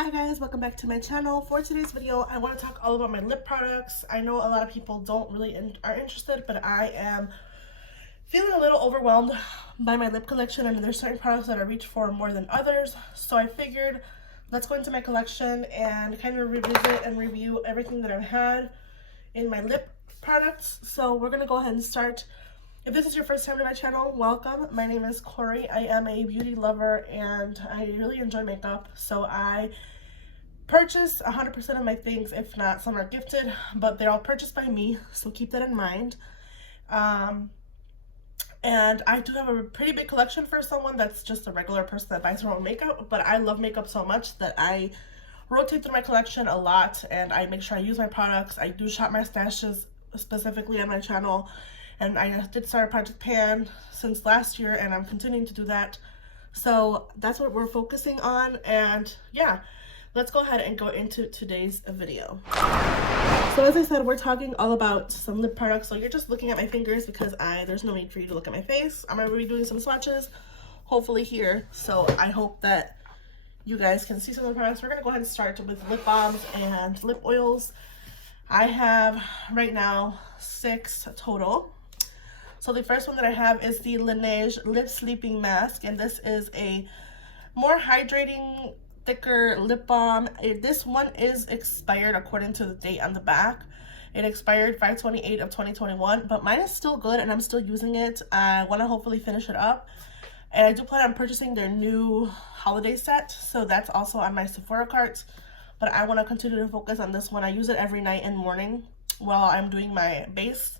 Hi guys, welcome back to my channel. For today's video, I want to talk all about my lip products. I know a lot of people don't really are interested, but I am feeling a little overwhelmed by my lip collection, and there's certain products that I reach for more than others. So I figured let's go into my collection and kind of revisit and review everything that I've had in my lip products. So we're going to go ahead and start. If this is your first time to my channel, welcome. My name is Corey. I am a beauty lover and I really enjoy makeup. So I purchase 100% of my things. If not, some are gifted, but they're all purchased by me. So keep that in mind. And I do have a pretty big collection for someone that's just a regular person that buys her own makeup. But I love makeup so much that I rotate through my collection a lot and I make sure I use my products. I do shop my stashes specifically on my channel. And I did start a Project Pan since last year, and I'm continuing to do that. So that's what we're focusing on. And yeah, let's go ahead and go into today's video. So as I said, we're talking all about some lip products. So you're just looking at my fingers because there's no need for you to look at my face. I'm gonna be doing some swatches, hopefully here. So I hope that you guys can see some of the products. We're gonna go ahead and start with lip balms and lip oils. I have right now 6 total. So the first one that I have is the Laneige Lip Sleeping Mask, and this is a more hydrating, thicker lip balm. This one is expired according to the date on the back. It expired 5/28 of 2021, but mine is still good and I'm still using it. I want to hopefully finish it up. And I do plan on purchasing their new holiday set, so that's also on my Sephora cart. But I want to continue to focus on this one. I use it every night and morning while I'm doing my base.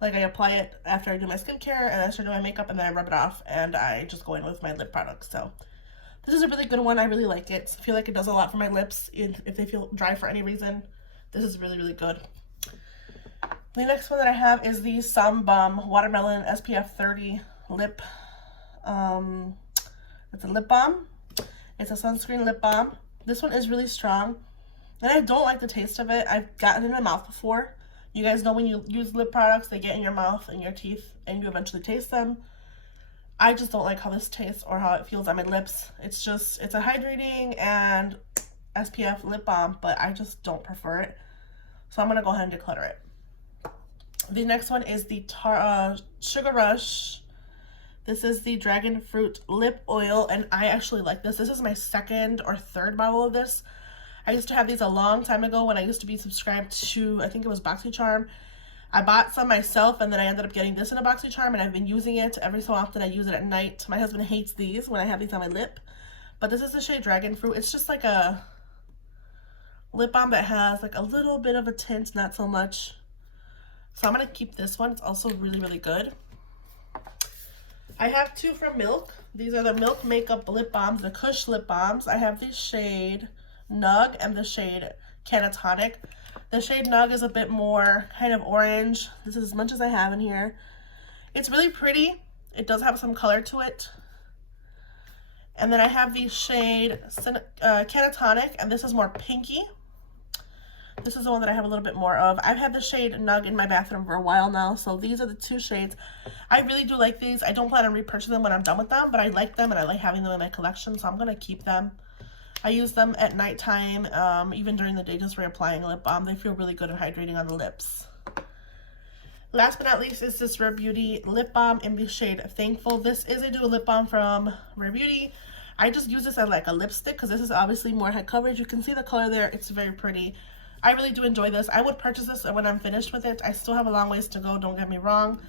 Like I apply it after I do my skincare and I start doing my makeup and then I rub it off and I just go in with my lip products. So this is a really good one. I really like it. I feel like it does a lot for my lips if they feel dry for any reason. This is really, really good. The next one that I have is the Sun Bum Watermelon SPF 30 lip. It's a lip balm. It's a sunscreen lip balm. This one is really strong and I don't like the taste of it. I've gotten it in my mouth before. You guys know when you use lip products, they get in your mouth and your teeth and you eventually taste them. I just don't like how this tastes or how it feels on my lips. It's a hydrating and SPF lip balm, but I just don't prefer it. So I'm going to go ahead and declutter it. The next one is the Sugar Rush. This is the Dragon Fruit Lip Oil, and I actually like this. This is my second or third bottle of this. I used to have these a long time ago when I used to be subscribed to, I think it was BoxyCharm. I bought some myself and then I ended up getting this in a BoxyCharm and I've been using it every so often. I use it at night. My husband hates these when I have these on my lip. But this is the shade Dragon Fruit. It's just like a lip balm that has like a little bit of a tint, not so much. So I'm going to keep this one. It's also really, really good. I have 2 from Milk. These are the Milk Makeup Lip Balms, the Kush Lip Balms. I have the shade Nug and the shade Catatonic. The shade Nug is a bit more kind of orange. This is as much as I have in here. It's really pretty. It does have some color to it. And then I have the shade Catatonic, and this is more pinky. This is the one that I have a little bit more of. I've had the shade Nug in my bathroom for a while now, so these are the 2 shades. I really do like these. I don't plan on repurchasing them when I'm done with them, but I like them and I like having them in my collection, so I'm going to keep them. I use them at nighttime, even during the day, just reapplying lip balm. They feel really good and hydrating on the lips. Last but not least is this Rare Beauty lip balm in the shade Thankful. This is a dual lip balm from Rare Beauty. I just use this as like a lipstick because this is obviously more head coverage. You can see the color there. It's very pretty. I really do enjoy this. I would purchase this when I'm finished with it. I still have a long ways to go, don't get me wrong.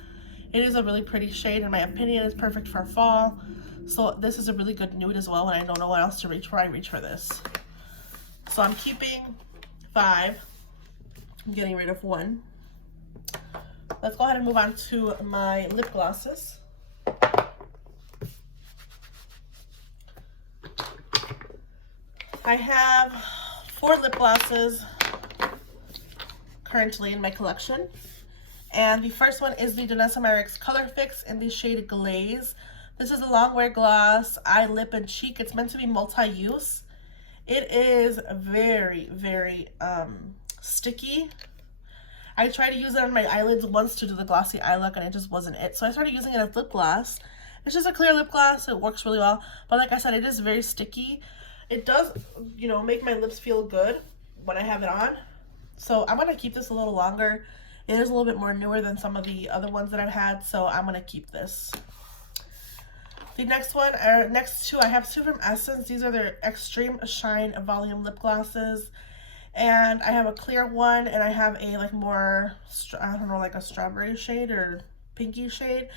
It is a really pretty shade. In my opinion, it's perfect for fall. So this is a really good nude as well, and I don't know what else to reach for. I reach for this. So I'm keeping 5. I'm getting rid of 1. Let's go ahead and move on to my lip glosses. I have 4 lip glosses currently in my collection. And the first one is the Danessa Myricks Color Fix in the shade Glaze. This is a long wear gloss, eye, lip, and cheek. It's meant to be multi-use. It is very, very sticky. I tried to use it on my eyelids once to do the glossy eye look and it just wasn't it. So I started using it as lip gloss. It's just a clear lip gloss. It works really well. But like I said, it is very sticky. it does, you know, make my lips feel good when I have it on. So I'm going to keep this a little longer. It is a little bit more newer than some of the other ones that I've had, so I'm going to keep this. The next one, or next two, I have two from Essence. These are their Extreme Shine Volume Lip Glosses. And I have a clear one, and I have a like more, I don't know, like a strawberry shade or pinky shade.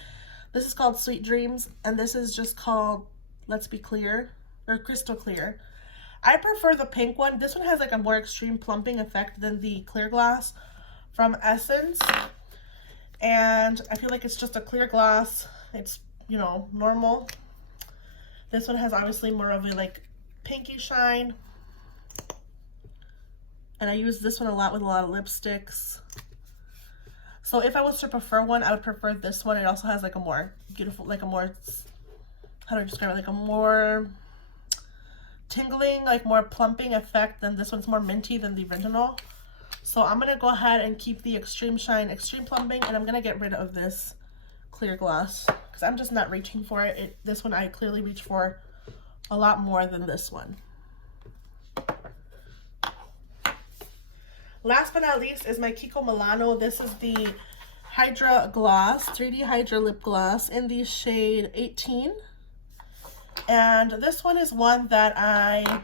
This is called Sweet Dreams, and this is just called Let's Be Clear, or Crystal Clear. I prefer the pink one. This one has like a more extreme plumping effect than the clear gloss from Essence. And I feel like it's just a clear gloss. It's, you know, normal. This one has obviously more of a like pinky shine. And I use this one a lot with a lot of lipsticks. So if I was to prefer one, I would prefer this one. It also has like a more beautiful, like a more, how do I describe it? Like a more tingling, like more plumping effect than this one's more minty than the original. So I'm going to go ahead and keep the Extreme Shine, Extreme Plumping, and I'm going to get rid of this clear gloss because I'm just not reaching for it. This one I clearly reach for a lot more than this one. Last but not least is my Kiko Milano. This is the Hydra Gloss, 3D Hydra Lip Gloss in the shade 18. And this one is one that I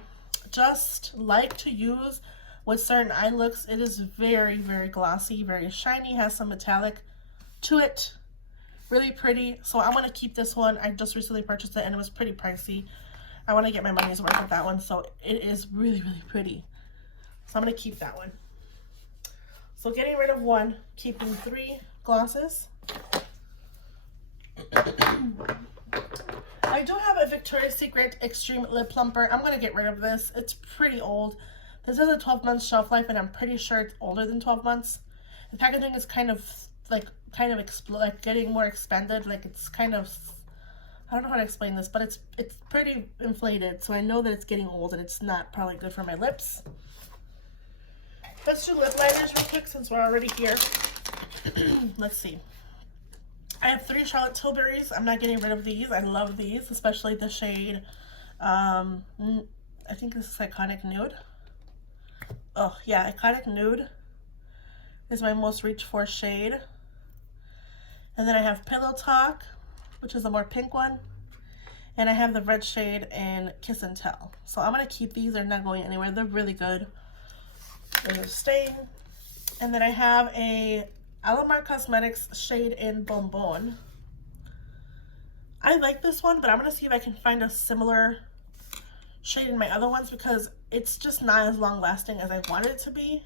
just like to use with certain eye looks. It is very, very glossy, very shiny, has some metallic to it. Really pretty. So I want to keep this one. I just recently purchased it and it was pretty pricey. I want to get my money's worth with that one. So it is really, really pretty. So I'm going to keep that one. So getting rid of one, keeping 3 glosses. I do have a Victoria's Secret Extreme Lip Plumper. I'm going to get rid of this. It's pretty old. This has a 12-month shelf life, and I'm pretty sure it's older than 12 months. The packaging is kind of getting more expanded. Like it's kind of, I don't know how to explain this, but it's pretty inflated. So I know that it's getting old, and it's not probably good for my lips. Let's do lip liners real quick since we're already here. Let's see. I have 3 Charlotte Tilburys. I'm not getting rid of these. I love these, especially the shade, I think this is Iconic Nude. Oh, yeah, Iconic Nude is my most reached for shade. And then I have Pillow Talk, which is a more pink one. And I have the red shade in Kiss and Tell. So I'm going to keep these. They're not going anywhere. They're really good. They're staying. And then I have a Alamar Cosmetics shade in Bonbon. I like this one, but I'm going to see if I can find a similar shade in my other ones because it's just not as long lasting as I want it to be.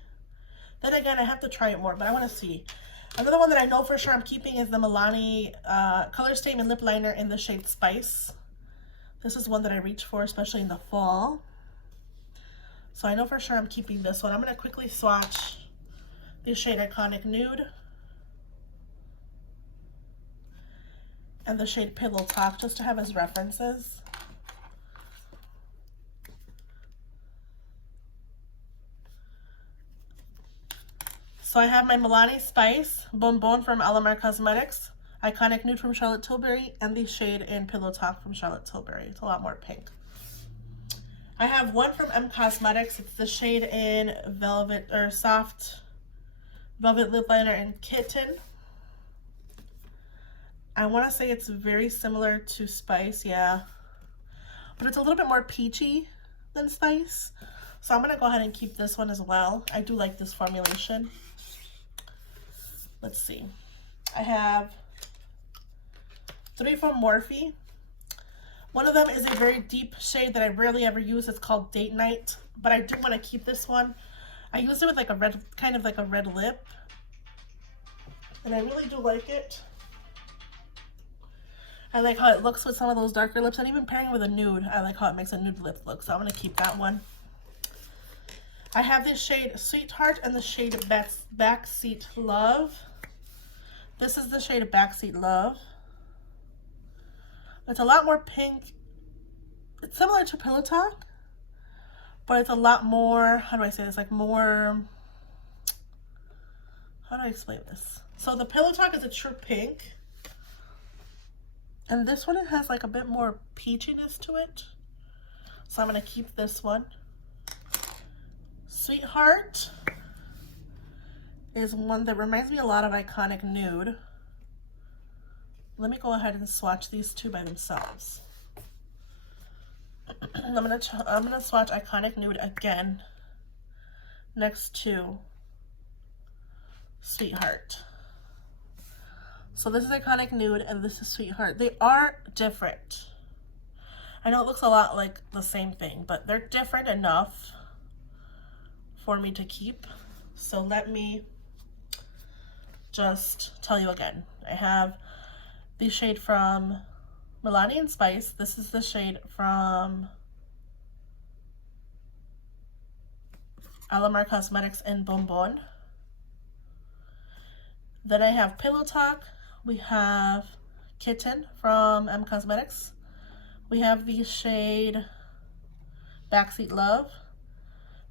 Then again, I have to try it more, but I want to see. Another one that I know for sure I'm keeping is the Milani Color Statement Lip Liner in the shade Spice. This is one that I reach for, especially in the fall. So I know for sure I'm keeping this one. I'm going to quickly swatch the shade Iconic Nude and the shade Pillow Talk just to have as references. So I have my Milani Spice, Bonbon from Alamar Cosmetics, Iconic Nude from Charlotte Tilbury, and the shade in Pillow Talk from Charlotte Tilbury. It's a lot more pink. I have one from M Cosmetics. It's the shade in Velvet, or Soft Velvet Lip Liner in Kitten. I want to say it's very similar to Spice, yeah. But it's a little bit more peachy than Spice. So I'm going to go ahead and keep this one as well. I do like this formulation. Let's see. I have 3 from Morphe. One of them is a very deep shade that I rarely ever use. It's called Date Night, but I do want to keep this one. I use it with like a red, kind of like a red lip, and I really do like it. I like how it looks with some of those darker lips, and even pairing with a nude, I like how it makes a nude lip look, so I'm going to keep that one. I have this shade Sweetheart and the shade Backseat Love. This is the shade of Backseat Love. It's a lot more pink. It's similar to Pillow Talk, but it's a lot more, how do I say this, like more, how do I explain this? So the Pillow Talk is a true pink, and this one, it has like a bit more peachiness to it. So I'm going to keep this one. Sweetheart is one that reminds me a lot of Iconic Nude. Let me go ahead and swatch these two by themselves. I'm gonna swatch Iconic Nude again next to Sweetheart. So this is Iconic Nude and this is Sweetheart. They are different. I know it looks a lot like the same thing, but they're different enough for me to keep. So let me just tell you again. I have the shade from Milani and Spice. This is the shade from Alamar Cosmetics and Bonbon. Then I have Pillow Talk. We have Kitten from M Cosmetics. We have the shade Backseat Love.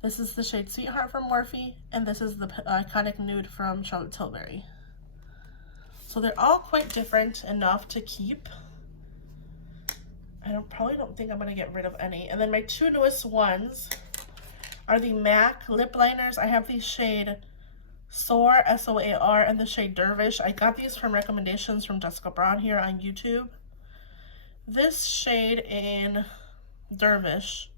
This is the shade Sweetheart from Morphe, and this is the Iconic Nude from Charlotte Tilbury. So they're all quite different enough to keep. Probably don't think I'm gonna get rid of any. And then my two newest ones are the MAC lip liners. I have the shade Soar, S-O-A-R, and the shade Dervish. I got these from recommendations from Jessica Braun here on YouTube. This shade in Dervish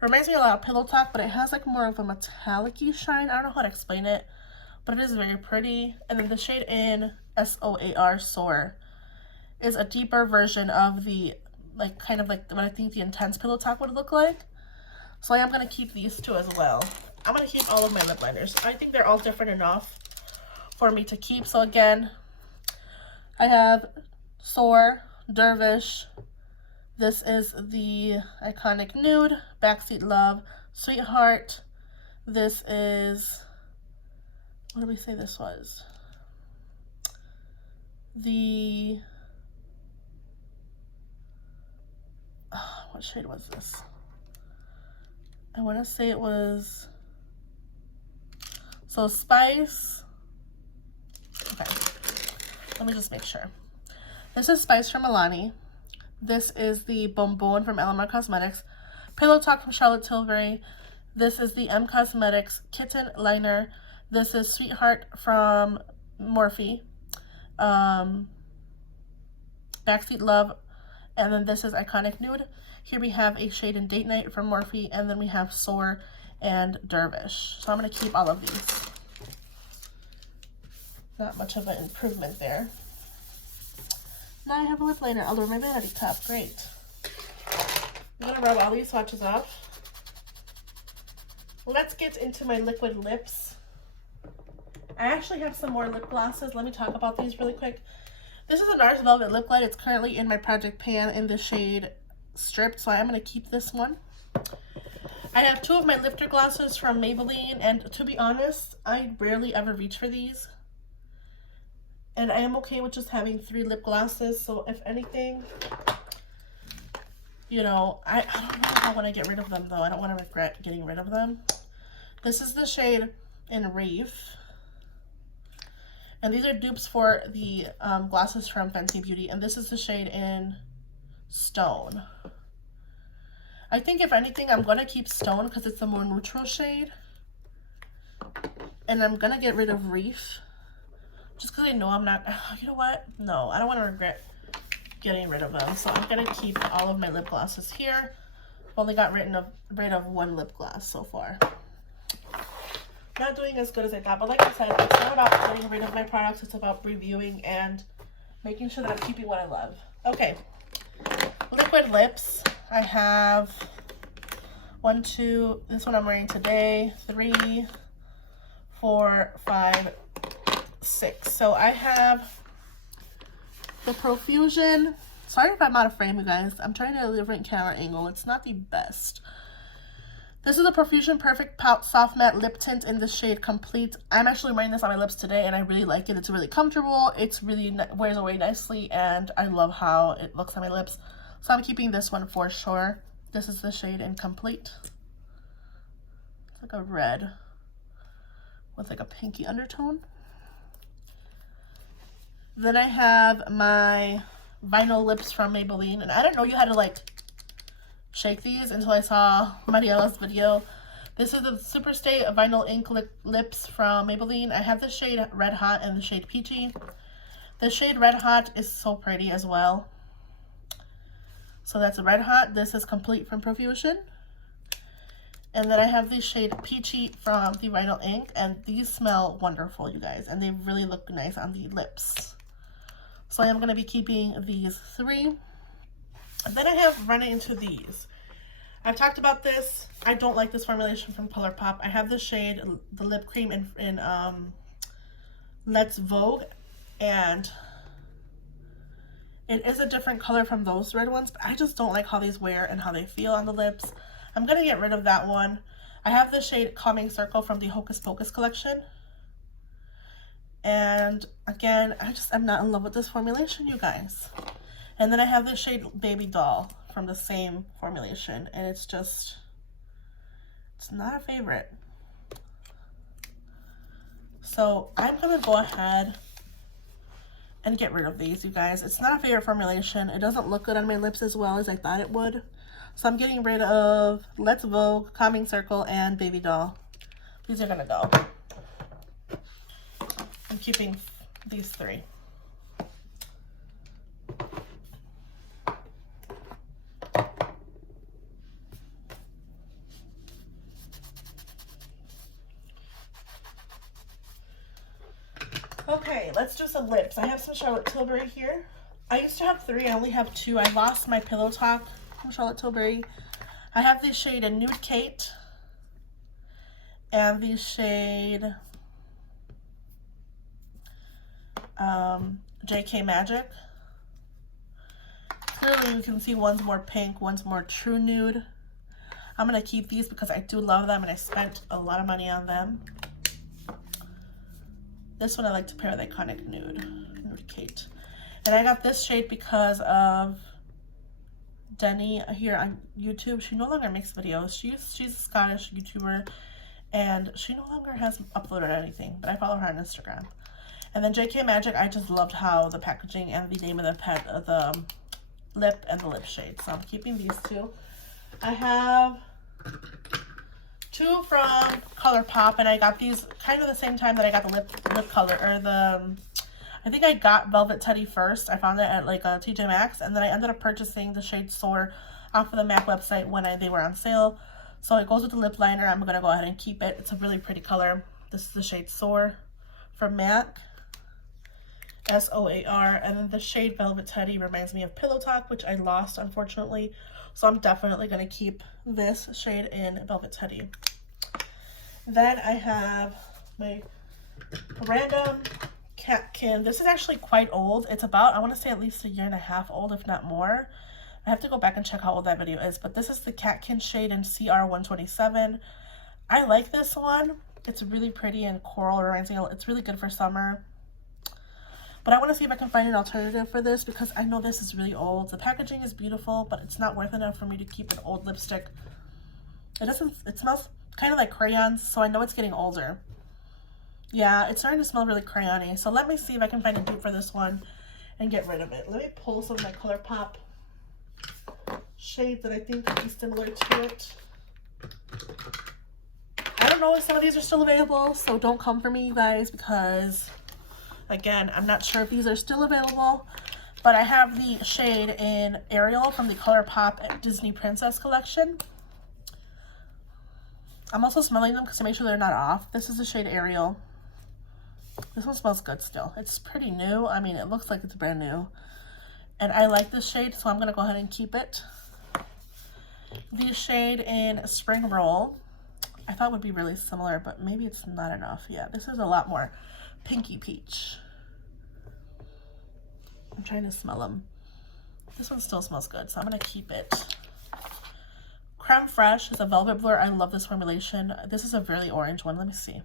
reminds me a lot of Pillow Talk, but it has like more of a metallic-y shine. I don't know how to explain it, but it is very pretty. And then the shade in S-O-A-R, Soar, is a deeper version of the, like, kind of like what I think the Intense Pillow Talk would look like. So I am going to keep these two as well. I'm going to keep all of my lip liners. I think they're all different enough for me to keep. So again, I have Soar, Dervish. This is the Iconic Nude, Backseat Love, Sweetheart. This is, what did we say this was? The, what shade was this? I want to say it was, so Spice. Okay, let me just make sure. This is Spice from Milani. This is the Bonbon from Alamar Cosmetics. Pillow Talk from Charlotte Tilbury. This is the M Cosmetics Kitten Liner. This is Sweetheart from Morphe. Backseat Love. And then this is Iconic Nude. Here we have a shade in Date Night from Morphe. And then we have Soar and Dervish. So I'm going to keep all of these. Not much of an improvement there. Now I have a lip liner, although my vanity cup. Great. I'm going to rub all these swatches off. Let's get into my liquid lips. I actually have some more lip glosses. Let me talk about these really quick. This is a NARS Velvet Lip Light. It's currently in my project pan in the shade Stripped, so I'm going to keep this one. I have two of my lifter glosses from Maybelline, and to be honest, I rarely ever reach for these. And I am okay with just having 3 lip glosses, so if anything, you know, I don't know if I want to get rid of them, though. I don't want to regret getting rid of them. This is the shade in Reef. And these are dupes for the glosses from Fenty Beauty. And this is the shade in Stone. I think if anything, I'm going to keep Stone because it's a more neutral shade. And I'm going to get rid of Reef. Just because I know I'm not, you know what? No, I don't want to regret getting rid of them. So I'm going to keep all of my lip glosses here. I've only got rid of 1 lip gloss so far. Not doing as good as I thought, but like I said, it's not about getting rid of my products. It's about reviewing and making sure that I'm keeping what I love. Okay, liquid lips. I have 1, 2, this one I'm wearing today, 3, 4, 5, 6. So I have the Profusion. Sorry if I'm out of frame, you guys. I'm trying to do a different camera angle. It's not the best. This is the Profusion Perfect Pout Soft Matte Lip Tint in the shade Complete. I'm actually wearing this on my lips today, and I really like it. It's really comfortable. It's really wears away nicely, and I love how it looks on my lips. So I'm keeping this one for sure. This is the shade in Complete. It's like a red with like a pinky undertone. Then I have my Vinyl Lips from Maybelline, and I didn't know you had to like shake these until I saw Mariella's video. This is the Super Stay Vinyl Ink Lips from Maybelline. I have the shade Red Hot and the shade Peachy. The shade Red Hot is so pretty as well. So that's Red Hot. This is Complete from Profusion. And then I have the shade Peachy from the Vinyl Ink. And these smell wonderful, you guys. And they really look nice on the lips. So I am going to be keeping these 3. And then I have running into these. I've talked about this. I don't like this formulation from ColourPop. I have the shade, the lip cream in Let's Vogue, and it is a different color from those red ones, but I just don't like how these wear and how they feel on the lips. I'm going to get rid of that one. I have the shade Calming Circle from the Hocus Pocus collection. And again, I'm not in love with this formulation, you guys. And then I have the shade Baby Doll from the same formulation, and it's not a favorite. So I'm gonna go ahead and get rid of these, you guys. It's not a favorite formulation. It doesn't look good on my lips as well as I thought it would. So I'm getting rid of Let's Vogue, Calming Circle, and Baby Doll. These are gonna go. I'm keeping these 3. Okay, let's do some lips. I have some Charlotte Tilbury here. I used to have 3, I only have 2. I lost my Pillow Talk from Charlotte Tilbury. I have the shade Nude Kate and the shade JK Magic. Clearly you can see one's more pink, one's more true nude. I'm going to keep these because I do love them and I spent a lot of money on them. This one I like to pair with Iconic Nude Kate. And I got this shade because of Denny here on YouTube. She no longer makes videos. She's a Scottish YouTuber and she no longer has uploaded anything, but I follow her on Instagram. And then JK Magic, I just loved how the packaging and the name of the lip and the lip shade. So I'm keeping these 2. I have 2 from ColourPop, and I got these kind of the same time that I got the lip color, or I think I got Velvet Teddy first. I found it at like a TJ Maxx, and then I ended up purchasing the shade Soar off of the MAC website when they were on sale. So it goes with the lip liner. I'm going to go ahead and keep it. It's a really pretty color. This is the shade Soar from MAC. S-O-A-R. And then the shade Velvet Teddy reminds me of Pillow Talk, which I lost, unfortunately. So I'm definitely going to keep this shade in Velvet Teddy. Then I have my random Catkin. This is actually quite old. It's about, I want to say at least 1.5 years old, if not more. I have to go back and check how old that video is. But this is the Catkin shade in CR127. I like this one. It's really pretty and coral. It's really good for summer. But I want to see if I can find an alternative for this because I know this is really old. The packaging is beautiful, but it's not worth enough for me to keep an old lipstick. It smells kind of like crayons, so I know it's getting older. Yeah, it's starting to smell really crayon-y. So let me see if I can find a dupe for this one and get rid of it. Let me pull some of my ColourPop shades that I think would be similar to it. I don't know if some of these are still available, so don't come for me, you guys, because again, I'm not sure if these are still available, but I have the shade in Ariel from the ColourPop Disney Princess collection. I'm also smelling them because to make sure they're not off. This is the shade Ariel. This one smells good still. It's pretty new. I mean, it looks like it's brand new. And I like this shade, so I'm going to go ahead and keep it. The shade in Spring Roll, I thought would be really similar, but maybe it's not enough. Yeah, this is a lot more pinky peach. I'm trying to smell them. This one still smells good, so I'm going to keep it. Creme Fraiche is a velvet blur. I love this formulation. This is a really orange one. Let me see.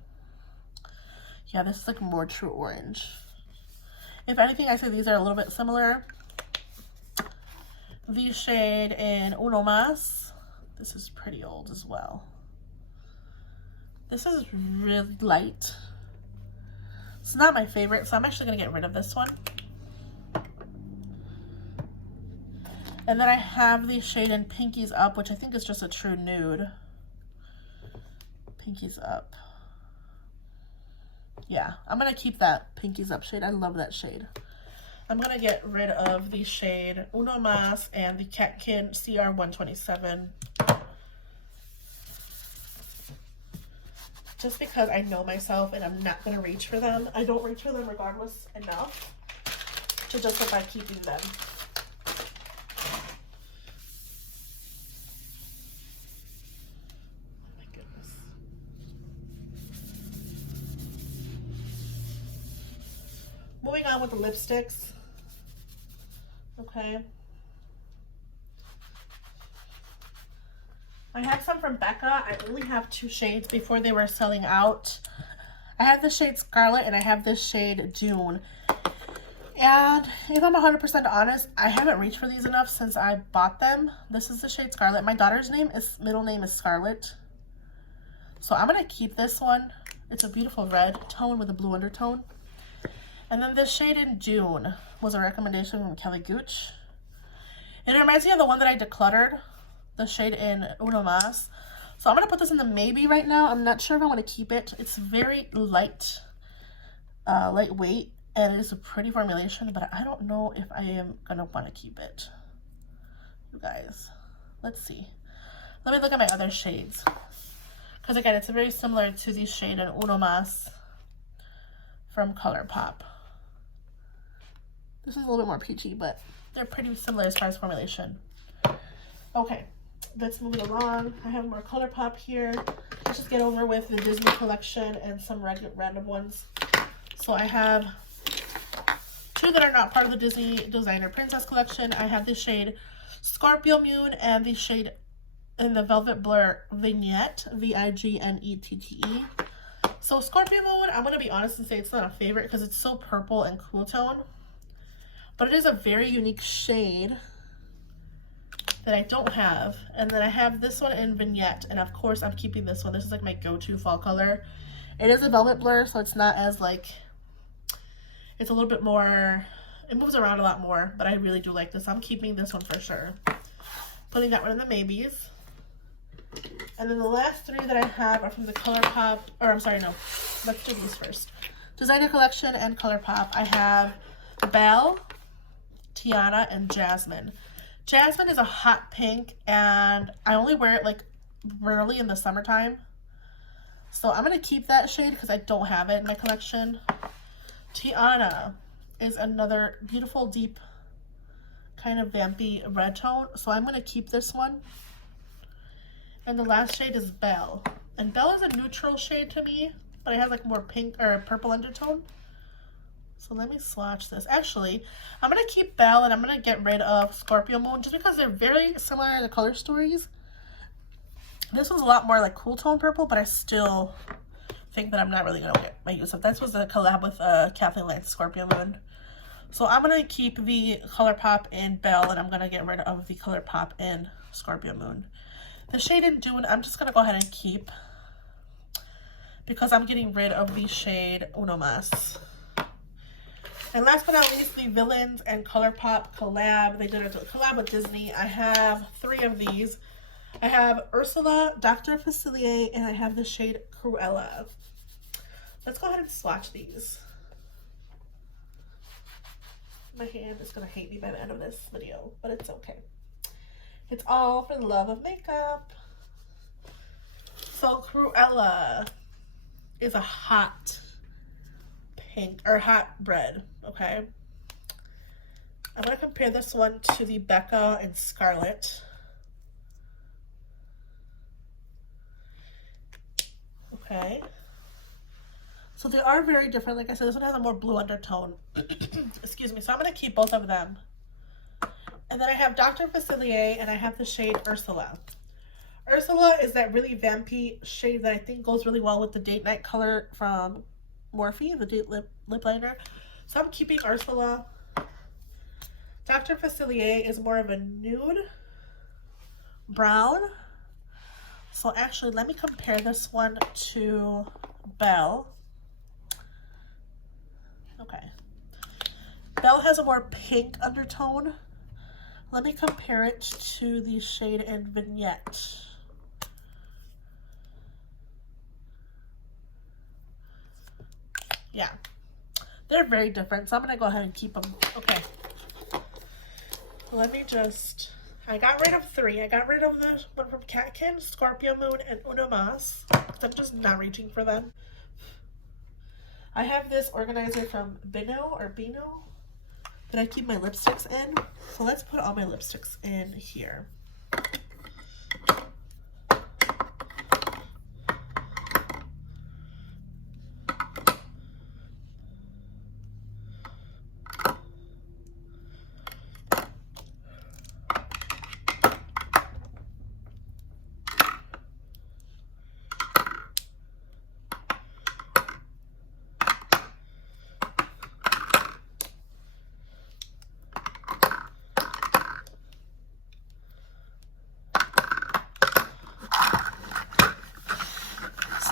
Yeah, this is like more true orange. If anything, I say these are a little bit similar. The shade in Uno Mas. This is pretty old as well. This is really light. It's not my favorite, so I'm actually going to get rid of this one. And then I have the shade in Pinkies Up, which I think is just a true nude. Pinkies Up. Yeah, I'm going to keep that Pinkies Up shade. I love that shade. I'm going to get rid of the shade Uno Mas and the Catkin CR127. Just because I know myself and I'm not going to reach for them. I don't reach for them regardless enough to justify keeping them. Oh my goodness. Moving on with the lipsticks. Okay. I have some from Becca. I only have 2 shades before they were selling out. I have the shade Scarlet and I have this shade Dune. And if I'm 100% honest, I haven't reached for these enough since I bought them. This is the shade Scarlet. My daughter's middle name is Scarlet. So I'm going to keep this one. It's a beautiful red tone with a blue undertone. And then this shade in Dune was a recommendation from Kelly Gooch. It reminds me of the one that I decluttered, the shade in Uno Mas. So I'm going to put this in the maybe right now. I'm not sure if I want to keep it. It's very lightweight, and it is a pretty formulation, but I don't know if I am going to want to keep it. You guys, let's see. Let me look at my other shades. Because again, it's very similar to the shade in Uno Mas from ColourPop. This is a little bit more peachy, but they're pretty similar as far as formulation. Okay, let's move it along. I have more ColourPop here. Let's just get over with the Disney collection and some random ones. So I have 2 that are not part of the Disney Designer Princess collection. I have the shade Scorpio Moon and the shade in the Velvet Blur Vignette, Vignette. So Scorpio Moon, I'm going to be honest and say it's not a favorite because it's so purple and cool tone. But it is a very unique shade that I don't have. And then I have this one in Vignette, and of course I'm keeping this one. This is like my go-to fall color. It is a Velvet Blur, so it's not as like, it's a little bit more, it moves around a lot more, but I really do like this. I'm keeping this one for sure. Putting that one in the maybes. And then the last 3 that I have are from the ColourPop, or I'm sorry, no, let's do these first. Designer Collection and ColourPop. I have Belle, Tiana, and Jasmine. Jasmine is a hot pink, and I only wear it like rarely in the summertime. So I'm going to keep that shade because I don't have it in my collection. Tiana is another beautiful, deep, kind of vampy red tone. So I'm going to keep this one. And the last shade is Belle. And Belle is a neutral shade to me, but it has like more pink or purple undertone. So let me swatch this. Actually, I'm going to keep Belle and I'm going to get rid of Scorpio Moon just because they're very similar in the color stories. This one's a lot more like cool tone purple, but I still think that I'm not really going to get my use of. This was a collab with Kathleen Lights Scorpio Moon. So I'm going to keep the ColourPop in Belle and I'm going to get rid of the ColourPop in Scorpio Moon. The shade in Dune, I'm just going to go ahead and keep because I'm getting rid of the shade Uno Mas. And last but not least, the Villains and ColourPop collab. They did a collab with Disney. I have 3 of these. I have Ursula, Dr. Facilier, and I have the shade Cruella. Let's go ahead and swatch these. My hand is going to hate me by the end of this video, but it's okay. It's all for the love of makeup. So Cruella is a hot pink, or hot red, okay? I'm going to compare this one to the Becca and Scarlet. Okay. So they are very different. Like I said, this one has a more blue undertone. Excuse me. So I'm going to keep both of them. And then I have Dr. Facilier and I have the shade Ursula. Ursula is that really vampy shade that I think goes really well with the date night color from Morphe, the date lip liner. So I'm keeping Ursula. Dr. Facilier is more of a nude brown. So actually, let me compare this one to Belle. Okay. Belle has a more pink undertone. Let me compare it to the shade in Vignette. Yeah, they're very different, so I'm gonna go ahead and keep them. Okay, let me just, I got rid of 3. I got rid of the one from Catkin, Scorpio Moon, and Uno Mas. I'm just not reaching for them. I have this organizer from Bino that I keep my lipsticks in. So let's put all my lipsticks in here.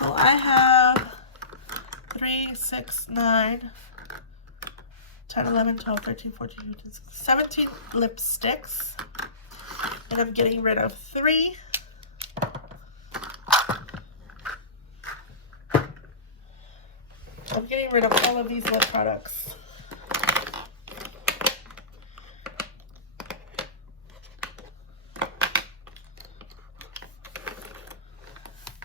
So I have 3, 6, 9, 10, 11, 12, 13, 14, 15, 16, 17 lipsticks. And I'm getting rid of 3. I'm getting rid of all of these lip products.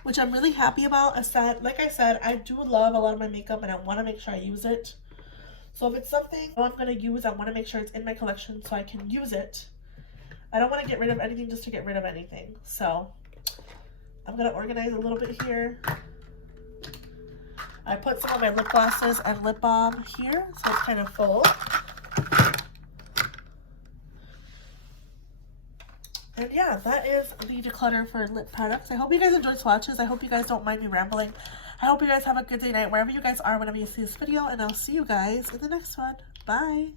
Which I'm really happy about. Like I said, I do love a lot of my makeup and I want to make sure I use it. So if it's something I'm going to use, I want to make sure it's in my collection so I can use it. I don't want to get rid of anything just to get rid of anything. So I'm going to organize a little bit here. I put some of my lip glosses and lip balm here, so it's kind of full. And yeah, that is the declutter for lip products. I hope you guys enjoyed swatches. I hope you guys don't mind me rambling. I hope you guys have a good day, night, wherever you guys are, whenever you see this video. And I'll see you guys in the next one. Bye.